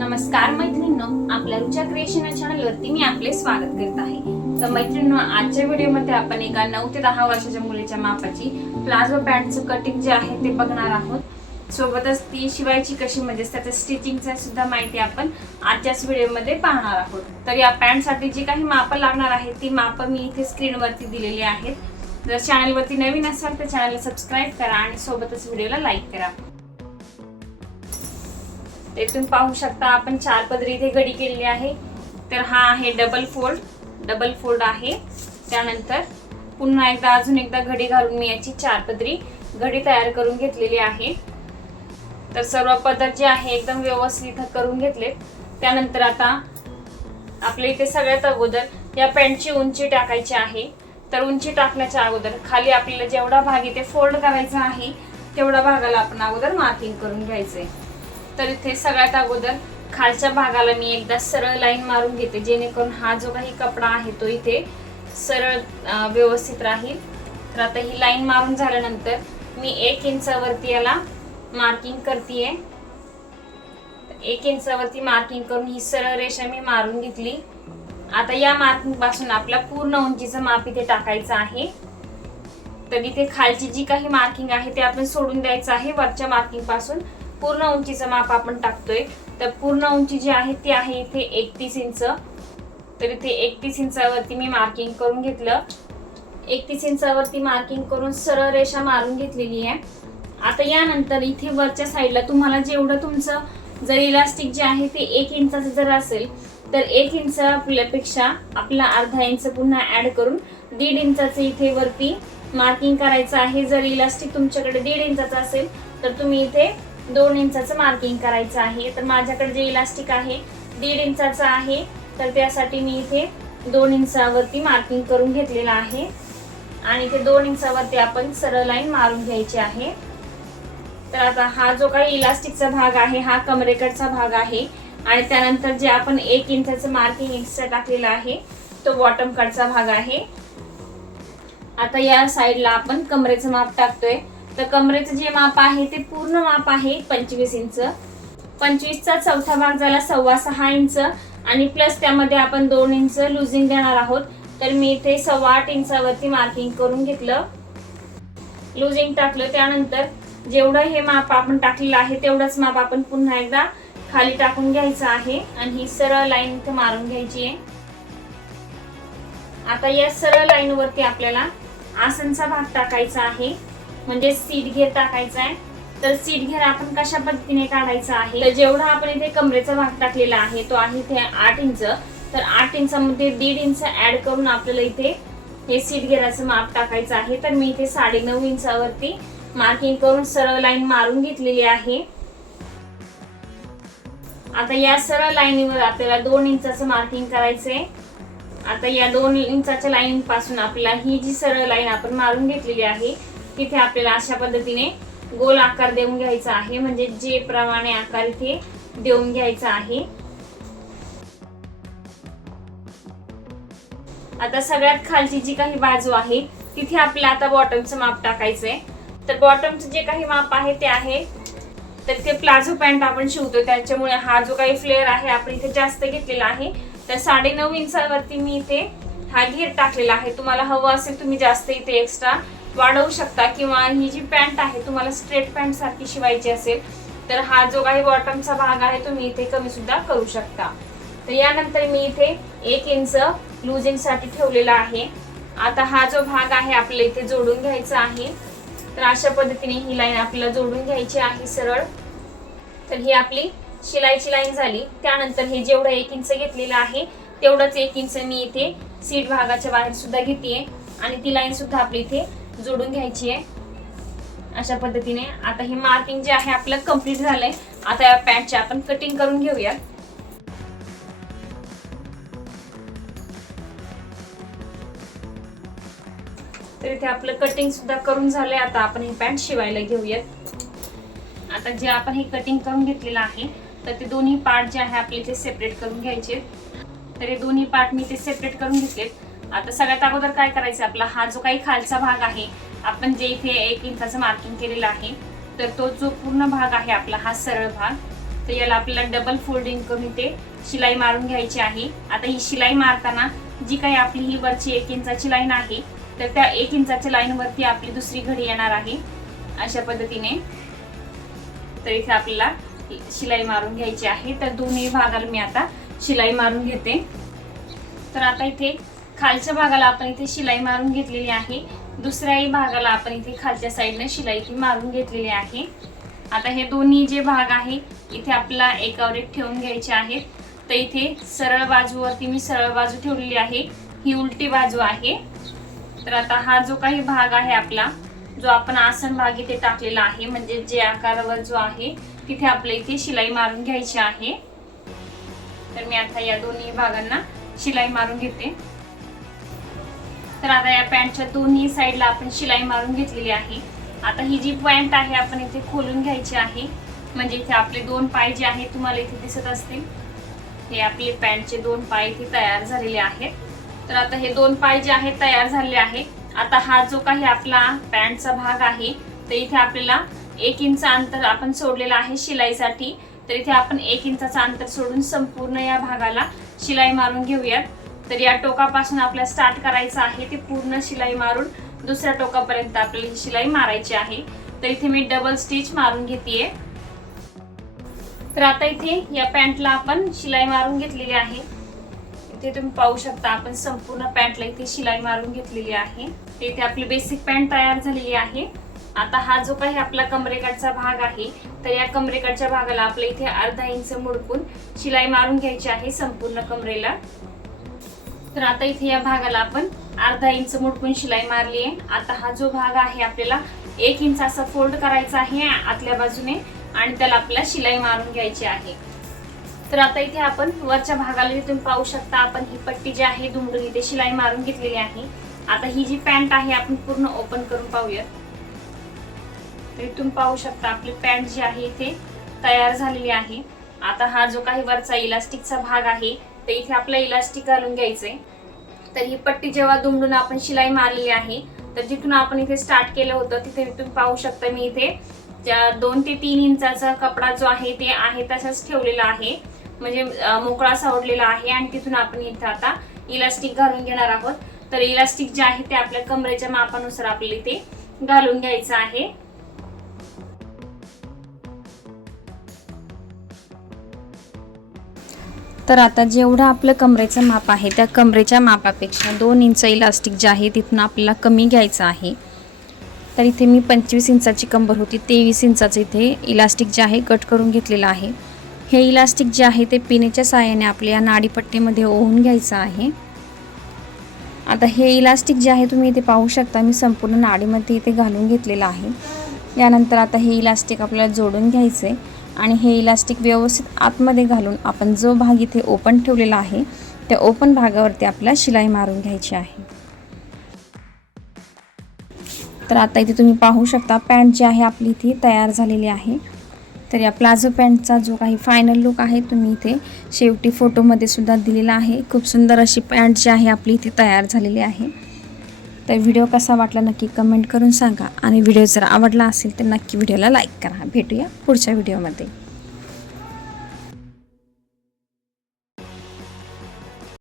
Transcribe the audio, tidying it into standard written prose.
नमस्कार मैत्रिणींनो, आपल्या रुचा क्रिएशन या चॅनलवरती मी आपले स्वागत करत आहे। तर मैत्रिणींनो, आजच्या व्हिडिओमध्ये आपण एका 9 ते 10 वर्षाच्या मुलीच्या मापाची प्लाझो पॅन्टचं कटिंग जे आहे ते बघणार आहोत। सोबतच ती शिवायची कशी म्हणजे त्याच्या स्टिचिंगचा सुद्धा माहिती आपण आजच्याच व्हिडिओमध्ये पाहणार आहोत। तर या पॅन्टसाठी जी काही माप लागणार आहे ती माप मी इथे स्क्रीनवरती दिलेली आहेत। जर चॅनलवरती नवीन असाल तर चॅनलला सबस्क्राइब करा आणि सोबतच व्हिडिओला लाईक करा। ते तुम्ही पाहू शकता आपण 4 पदरी इथे घडी केलेली आहे। तर हा आहे डबल फोल्ड आहे। त्यानंतर पुन्हा एकदा अजून एकदा घडी घालून मी याची 4 पदरी घडी तयार करून घेतलेली आहे। तर सर्व पदर जे आहे एकदम व्यवस्थित करून घेतले। त्यानंतर आता आपल्या इथे सगळ्यात अगोदर या पॅन्टची उंची टाकायची आहे। तर उंची टाकण्याच्या अगोदर खाली आपल्याला जेवढा भाग इथे फोल्ड करायचा आहे तेवढा भागाला आपण अगोदर मार्किंग करून घ्यायचे। तर इथे सगळ्यात अगोदर खालच्या भागाला मी एकदा सरळ लाईन मारून घेते, जेणेकरून हा जो काही कपडा आहे तो इथे सरळ व्यवस्थित राहील। तर आता ही लाईन मारून झाल्यानंतर मी 1 इंचावरती याला मार्किंग करतेय। 1 इंचावरती मार्किंग करून ही सरळ रेषा मी मारून घेतली। आता या मार्किंग पासून आपला पूर्ण उंचीचं माप इथे टाकायचं आहे। तर इथे खालची जी काही मार्किंग आहे ते आपण सोडून द्यायचं आहे। वरच्या मार्किंग पासून पूर्ण उंचीचं माप आपण टाकतोय। तर पूर्ण उंची जी आहे ती आहे इथे 31 इंच। तर इथे 31 इंचावरती मी मार्किंग करून घेतलं। 31 इंचावरती मार्किंग करून सरळ रेषा मारून घेतलेली आहे। आता यानंतर इथे वरच्या साईडला तुम्हाला जेवढं तुमचं जर इलास्टिक जे आहे ते 1 इंचाचं जर असेल तर 1 इंच आपल्यापेक्षा आपला अर्धा इंच पुन्हा ऍड करून 1.5 इंचाचं इथे वरती मार्किंग करायचं आहे। जर इलास्टिक तुमच्याकडे 1.5 इंचाचं असेल तर तुम्ही इथे 2 इंचाचं मार्किंग करायचं आहे। तर माझ्याकडे जे इलास्टिक आहे 1.5 इंचाचं आहे, तर त्यासाठी मी इथे 2 इंचावरती मार्किंग करून घेतलेलं आहे। आणि इथे 2 इंचावरती आपण सरळ लाईन मारून घ्यायची आहे। तर आता हा जो काही इलास्टिकचा भाग आहे हा कमरेकडचा भाग आहे आणि त्यानंतर जे आपण 1 इंचाचं मार्किंग एक्स्ट्रा टाकलेलं आहे तो बॉटम कडचा भाग आहे। आता या साईडला आपण कमरेचं माप टाकतोय। तर कमरेचं जे माप आहे ते पूर्ण माप आहे 25 इंच। 25चा चौथा भाग झाला 6.25 इंच आणि प्लस त्यामध्ये आपण 2 इंच लुजिंग देणार आहोत। तर मी इथे 8.25 इंचावरती मार्किंग करून घेतलं, लुजिंग टाकलं। त्यानंतर जेवढं हे माप आपण टाकलेलं आहे तेवढंच माप आपण पुन्हा एकदा खाली टाकून घ्यायचं आहे आणि ही सरळ लाईन इथे मारून घ्यायची आहे। आता या सरळ लाईन वरती आपल्याला आसनचा भाग टाकायचा आहे, म्हणजे सीट घेर टाकायचा आहे। तर सीट घेर आपण कशा पद्धतीने काढायचा आहे, तर जेवढा आपण इथे कमरेचा भाग टाकलेला आहे तो आहे इथे 8 इंच। तर 8 इंचामध्ये 1.5 इंच ऍड करून आपल्याला इथे हे सीट घेराचं माप टाकायचं आहे। तर मी इथे 9.5 इंचावरती मार्किंग करून सरळ लाईन मारून घेतलेली आहे। आता या सरळ लाईनीवर आपल्याला 2 इंचाचं मार्किंग करायचंय। आता या 2 इंचाच्या लाईन पासून आपल्याला ही जी सरळ लाईन आपण मारून घेतलेली आहे तिथे आपल्याला अशा पद्धतीने गोल आकार देऊन घ्यायचा आहे, म्हणजे जे प्रमाणे आकार इथे देऊन घ्यायचा आहे। आता सगळ्यात खालची जी काही बाजू आहे तिथे आपल्याला आता बॉटमचं माप टाकायचंय। तर बॉटमचं जे काही माप आहे ते आहे, तर ते प्लाझो पॅन्ट आपण शिवतो त्याच्यामुळे हा जो काही फ्लेअर आहे आपण इथे जास्त घेतलेला आहे। तर 9.5 इंचावरती मी इथे हा घेर टाकलेला आहे। तुम्हाला हवं असेल तुम्ही जास्त इथे एक्स्ट्रा वाढवू शकता, किंवा ही जी पॅन्ट आहे तुम्हाला स्ट्रेट पॅन्ट सारखी शिवायची असेल तर हा जो काही बॉटमचा भाग आहे तुम्ही इथे कमी सुद्धा करू शकता। तर यानंतर मी इथे 1 इंच लुजिंग साठी ठेवलेला आहे। आता हा जो भाग आहे आपल्याला इथे जोडून घ्यायचा आहे। तर अशा पद्धतीने ही लाईन आपल्याला जोडून घ्यायची आहे सरळ। तर ही आपली शिलाईची लाईन झाली। त्यानंतर हे जेवढं 1 इंच घेतलेलं आहे तेवढंच 1 इंच मी इथे सीट भागाच्या बाहेर सुद्धा घेतेय आणि ती लाईन सुद्धा आपली इथे जोडून घ्यायची आहे अशा पद्धतीने। आता हे मार्किंग जे आहे आपलं कंप्लीट झालंय। आता या पॅन्टची आपण कटिंग करून घेऊया। तर इथे आपलं कटिंग सुद्धा करून झालंय। आता आपण ही पॅन्ट शिवायला घेऊयात। आता जे आपण हे कटिंग करून घेतलेलं आहे तर ते दोन्ही पार्ट जे आहे आपले इथे सेपरेट करून घ्यायचे। तर हे दोन्ही पार्ट मी इथे सेपरेट करून घेतलेत। आता सगळ्यात अगोदर काय करायचं, आपला हा जो काही खालचा भाग आहे आपण जे इथे 1 इंचाचं मार्किंग केलेलं आहे तर तो जो पूर्ण भाग आहे आपला हा सरळ भाग तर याला आपल्याला डबल फोल्डिंग करून इथे शिलाई मारून घ्यायची आहे। आता ही शिलाई मारताना जी काही आपली ही वरची 1 इंचाची लाईन आहे तर त्या 1 इंचाच्या लाईन वरती आपली दुसरी घडी येणार आहे अशा पद्धतीने। तर इथे आपल्याला शिलाई मारून घ्यायची आहे। तर दोन्ही भागाला मी आता शिलाई मारून घेते। तर आता इथे खालच्या भागाला आपण इथे शिलाई मारून घेतलेली आहे, दुसऱ्याही भागाला आपण इथे खालच्या साईडने शिलाई ती मारून घेतलेली आहे। आता हे दोन्ही जे भाग आहे इथे आपल्याला एकावर एक ठेवून घ्यायचे आहेत। तर इथे सरळ बाजूवरती मी सरळ बाजू ठेवलेली आहे, ही उलटी बाजू आहे। तर आता हा जो काही भाग आहे आपला, जो आपण आसन भाग इथे टाकलेला आहे म्हणजे जे आकारावर जो आहे तिथे आपल्या इथे शिलाई मारून घ्यायची आहे। तर मी आता या दोन्ही भागांना शिलाई मारून घेते। तर आता या पॅन्टच्या दोन्ही साईडला आपण शिलाई मारून घेतलेली आहे। आता ही जी पॅन्ट आहे आपण इथे खोलून घ्यायची आहे, म्हणजे इथे आपले 2 पाय जे आहेत तुम्हाला इथे दिसत असतील, हे आपले पॅन्टचे 2 पाय इथे तयार झालेले आहेत। तर आता हे 2 पाय जे आहेत तयार झालेले आहेत। आता हा जो काही आपला पॅन्टचा भाग आहे तर इथे आपल्याला 1 इंच अंतर आपण सोडलेला आहे शिलाईसाठी। तर इथे आपण 1 इंचाचं अंतर सोडून संपूर्ण या भागाला शिलाई मारून घेऊयात। तर या टोकापासून आपल्याला स्टार्ट करायचं आहे ते पूर्ण शिलाई मारून दुसऱ्या टोकापर्यंत आपल्याला शिलाई मारायची आहे। तर इथे मी डबल स्टिच मारून घेतेय। तर आता इथे या पॅन्टला आपण शिलाई मारून घेतलेली आहे। इथे तुम्ही पाहू शकता आपण संपूर्ण पॅन्टला इथे शिलाई मारून घेतलेली आहे। इथे आपली बेसिक पॅन्ट तयार झालेली आहे। आता हा जो काही आपला कमरेकडचा भाग आहे तर या कमरेकडच्या भागाला आपल्या इथे अर्धा इंच मुडपून शिलाई मारून घ्यायची आहे संपूर्ण कमरेला। तर आता इथे या भागाला आपण अर्धा इंच मुडपून शिलाई मारली आहे। आता हा जो भाग आहे आपल्याला 1 इंच असा फोल्ड करायचा आहे आतल्या बाजूने आणि त्याला आपल्याला शिलाई मारून घ्यायची आहे। तर आता इथे आपण वरच्या भागाला तुम्ही पाहू शकता आपण ही पट्टी जी आहे दुमडून इथे शिलाई मारून घेतलेली आहे। आता ही जी पॅन्ट आहे आपण पूर्ण ओपन करून पाहूया। तर तुम्ही पाहू शकता आपली पॅन्ट जी आहे इथे तयार झालेली आहे। आता हा जो काही वरचा इलास्टिकचा भाग आहे तर इथे आपल्याला इलास्टिक घालून घ्यायचंय। तर ही पट्टी जेव्हा दुमडून आपण शिलाई मारलेली आहे तर जिथून आपण इथे स्टार्ट केलं होतं तिथे तुम्ही पाहू शकता मी इथे 2 ते 3 इंचाचा कपडा जो आहे ते आहे तसाच ठेवलेला आहे, म्हणजे मोकळा सावडलेला आहे आणि तिथून आपण इथे आता इलास्टिक घालून घेणार आहोत। तर इलास्टिक जे आहे ते आपल्या कमरेच्या मापानुसार आपल्याला इथे घालून घ्यायचं आहे। तर आता जेवढं आपलं कमरेचं माप आहे त्या कमरेच्या मापापेक्षा 2 इंच इलास्टिक जे आहे तिथून आपल्याला कमी घ्यायचं आहे। तर इथे मी 25 इंचाची कंबर होती, 23 इंचाचं इथे इलास्टिक जे आहे कट करून घेतलेलं आहे। हे इलास्टिक जे आहे ते पिनेच्या साहाय्याने आपल्या नाडीपट्टीमध्ये ओवून घ्यायचं आहे। आता हे इलास्टिक जे आहे तुम्ही इथे पाहू शकता मी संपूर्ण नाडीमध्ये इथे घालून घेतलेलं आहे। यानंतर आता हे इलास्टिक आपल्याला जोडून घ्यायचं आहे आणि हे इलास्टिक व्यवस्थित आतमध्ये घालून आपण जो भाग इथे ओपन ठेवलेला आहे त्या ओपन भागावरती आपल्याला शिलाई मारून घ्यायची आहे। तर आता इथे तुम्ही पाहू शकता पॅन्ट जी आहे आपली इथे तयार झालेली आहे। तर या प्लाझो पॅन्टचा जो काही फायनल लुक आहे तुम्ही इथे शेवटी फोटोमध्ये सुद्धा दिलेला आहे। खूप सुंदर अशी पॅन्ट जी आहे आपली इथे तयार झालेली आहे। तर व्हिडिओ कसा वाटला नक्की कमेंट करून सांगा आणि व्हिडिओ जर आवडला असेल तर नक्की व्हिडिओला लाईक करा। भेटूया पुढच्या व्हिडिओमध्ये।